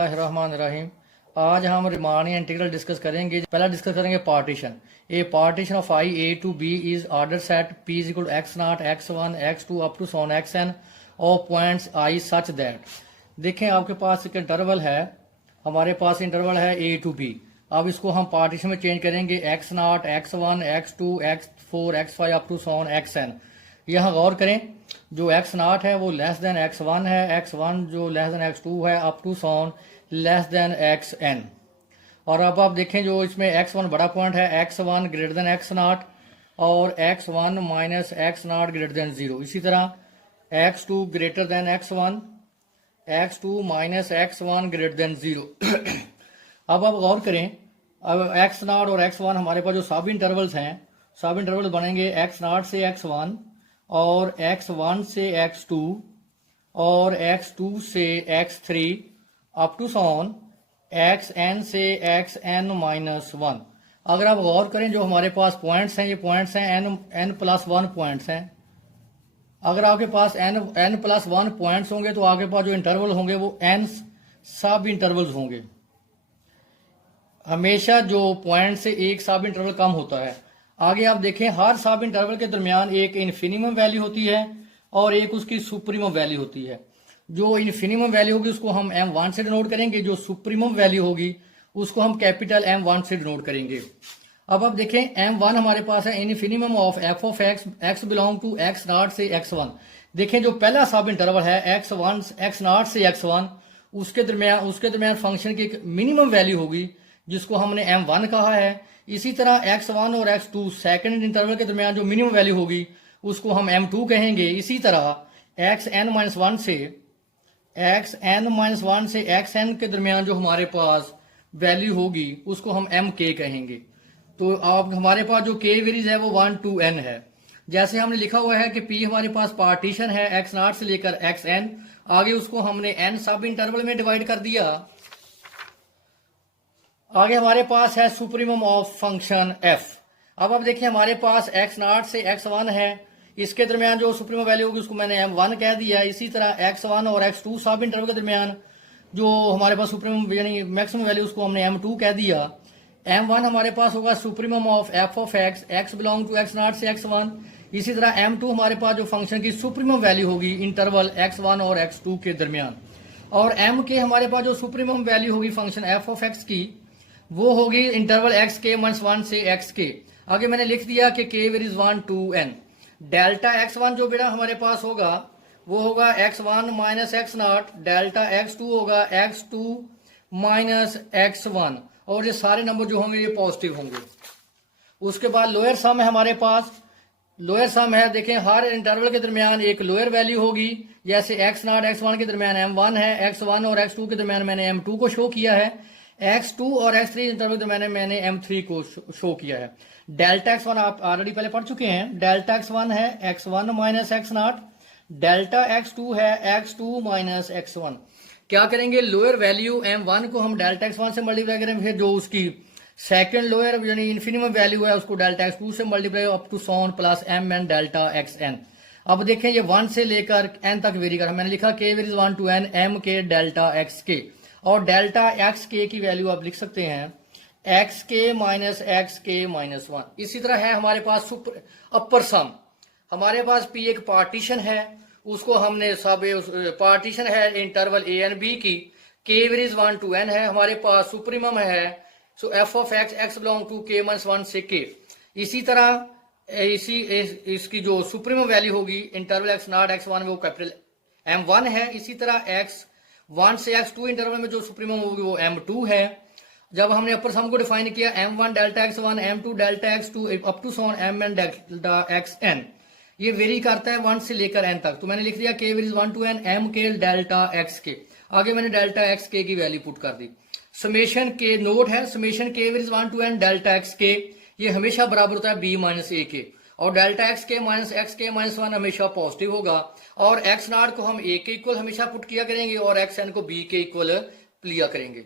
बिस्मिल्लाहिर्रहमानिर्रहीम। आज हम रिमानी इंटीग्रल डिस्कस करेंगे। पहला डिस्कस करेंगे partition. A partition of I A to B is order set P is equal X not X one X two up to Son X N of points I such that. देखें आपके पास एक interval है, हमारे पास interval है ए to B. अब इसको हम partition में चेंज करेंगे X not X one X two X four X five up to Son X N. यहाँ गौर करें, जो एक्स नॉट है वो लेस देन एक्स वन है, एक्स वन जो लेस देन एक्स टू है, अप टू सोन लेस देन एक्स एन। और अब आप देखें जो इसमें एक्स वन बड़ा पॉइंट है, X one greater than X not और X one minus X not greater than zero. इसी तरह X two greater than X one, X two minus X one greater than zero. अब आप गौर करें, अब एक्स नॉट और एक्स वन हमारे पास जो सब इंटरवल्स हैं, सब इंटरवल बनेंगे एक्स नॉट से एक्स वन और एक्स वन से एक्स टू और एक्स टू से X three up to so on X N से एक्स एन माइनस वन। अगर आप गौर करें जो हमारे पास पॉइंट्स हैं, ये पॉइंट्स हैं एन प्लस वन पॉइंट्स हैं। अगर आपके पास एन प्लस वन पॉइंट्स होंगे तो आपके पास जो इंटरवल होंगे वो एन सब इंटरवल्स होंगे। हमेशा जो पॉइंट से एक सब इंटरवल कम होता है। आगे आप देखें, हर सब इंटरवल के दरमियान एक इन्फिनिमम वैल्यू होती है और एक उसकी सुप्रीमम वैल्यू होती है। जो इन्फिनिमम वैल्यू होगी उसको हम m1 से डिनोट करेंगे, जो सुप्रीमम वैल्यू होगी उसको हम कैपिटल M1 से डिनोट करेंगे। अब आप देखें, M1 हमारे पास है infimum of f of x belong to x not से x1। देखें जो पहला सब इंटरवल है x1 x नॉट से x1, उसके दरमियान फंक्शन की एक मिनिमम वैल्यू होगी जिसको हमने M1 कहा है। इसी तरह x1 और x2 सेकंड इंटरवल के दरमियान जो मिनिमम वैल्यू होगी उसको हम M2 कहेंगे। इसी तरह xn-1 से xn के दरमियान जो हमारे पास वैल्यू होगी उसको हम mk कहेंगे। तो आप हमारे पास जो k वेरीज है वो 1 to n है। जैसे हमने लिखा हुआ है कि p हमारे पास पार्टीशन है x नॉट से लेकर xn, आगे उसको हमने n सब इंटरवल में डिवाइड कर दिया। आगे हमारे पास है सुप्रीमम ऑफ फंक्शन f। अब आप देखिए हमारे पास x नॉट से x1 है, इसके दरमियान जो सुप्रीमम वैल्यू होगी उसको मैंने m1 कह दिया। इसी तरह x1 और x2 सब इंटरवल के दरमियान जो हमारे पास सुप्रीमम यानी मैक्सिमम वैल्यू उसको हमने m2 कह दिया। m1 हमारे पास होगा supremum of f of x belong to x not से x1। इसी तरह m2 हमारे पास जो फंक्शन की सुप्रीमम वैल्यू होगी इंटरवल x1 और x2 के दरमियान। और mk हमारे पास जो सुप्रीमम वैल्यू होगी फंक्शन f ऑफ x की वो होगी इंटरवल xk-1 से xk। आगे मैंने लिख दिया कि k varies 1 to n। Delta x1 जो बेटा हमारे पास होगा वो होगा x1 minus X not, delta x2 होगा x2 माइनस x1, और ये सारे नंबर जो होंगे ये पॉजिटिव होंगे। उसके बाद लोअर सम है हमारे पास, लोअर सम है। देखें हर इंटरवल के दरमियान एक लोअर वैल्यू होगी, जैसे x नॉट x1 के दरमियान m1 है, x1 और x2 के दरमियान मैंने m2 को शो किया है, x2 और x3 इंटरवल के दरमियान मैंने m3 को शो किया है। डेल्टा x1 आप ऑलरेडी पहले पढ़ चुके हैं। डेल्टा x1 है x1 minus X not, delta x2 है x2 माइनस x1। क्या करेंगे, लोअर वैल्यू m1 को हम डेल्टा x1 से मल्टीप्लाई करेंगे, फिर जो उसकी सेकंड लोअर यानी इन्फिनिमम वैल्यू है उसको डेल्टा x2 से multiply up to so on plus mn delta xn। अब देखें ये 1 से लेकर n तक वेरी कर, मैंने लिखा k varies 1 to n mk delta xk, और डेल्टा xk की वैल्यू आप लिख सकते हैं xk माइनस xk माइनस 1। इसी तरह है हमारे पास अपर सम। हमारे पास p एक पार्टीशन है, उसको हमने सब पार्टीशन है इंटरवल a एंड b की, k वेरीज 1 to n है। हमारे पास सुप्रीमम है so f of x belong to k-1 से k। इसी तरह इसकी जो सुप्रीमम वैल्यू होगी इंटरवल x नॉट x1 में वो कैपिटल m1 है। इसी तरह x1 से x2 इंटरवल में जो सुप्रीमम होगी वो m2 है। जब हमने अपर सम को डिफाइन किया m1 delta x1 m2 delta x2 up to so on mn delta xn, ये वेरी करता है 1 से लेकर n तक। तो मैंने लिख दिया k varies 1 to n mk delta xk। आगे मैंने डेल्टा xk की वैल्यू पुट कर दी। समेशन के नोट है, summation k varies 1 to n delta xk ये हमेशा बराबर होता है b माइनस a के, और डेल्टा xk माइनस 1 हमेशा पॉजिटिव होगा। और x नॉट को हम a के इक्वल हमेशा पुट किया करेंगे और xn को b के इक्वल लिया करेंगे।